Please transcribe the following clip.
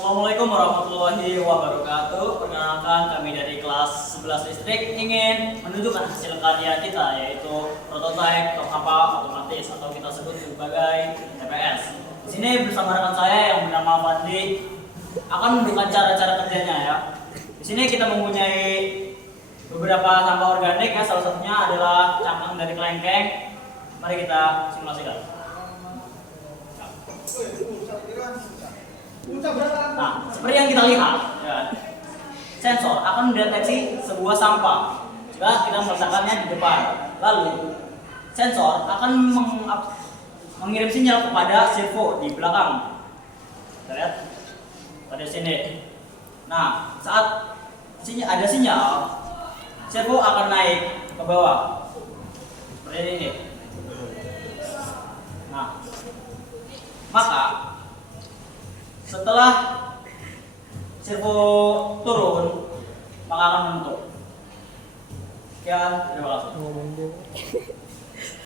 Assalamualaikum warahmatullahi wabarakatuh. Perkenalkan, kami dari kelas 11 listrik ingin menunjukkan hasil karya kita, yaitu prototipe tong sampah otomatis atau kita sebut sebagai TPS. Di sini bersama rekan saya yang bernama Fadli akan menunjukkan cara-cara kerjanya ya. Di sini kita mempunyai beberapa sampah organik ya, salah satunya adalah cangkang dari kelengkeng. Mari kita simulasikan. Nah, seperti yang kita lihat, ya, sensor akan mendeteksi sebuah sampah jika kita meletakkannya di depan. Lalu, sensor akan mengirim sinyal kepada servo di belakang. Kita lihat pada sini. Nah, saat ada sinyal, servo akan naik ke bawah seperti ini. Nah, maka setelah servo turun, maka akan menentuk. Sekian, terima kasih.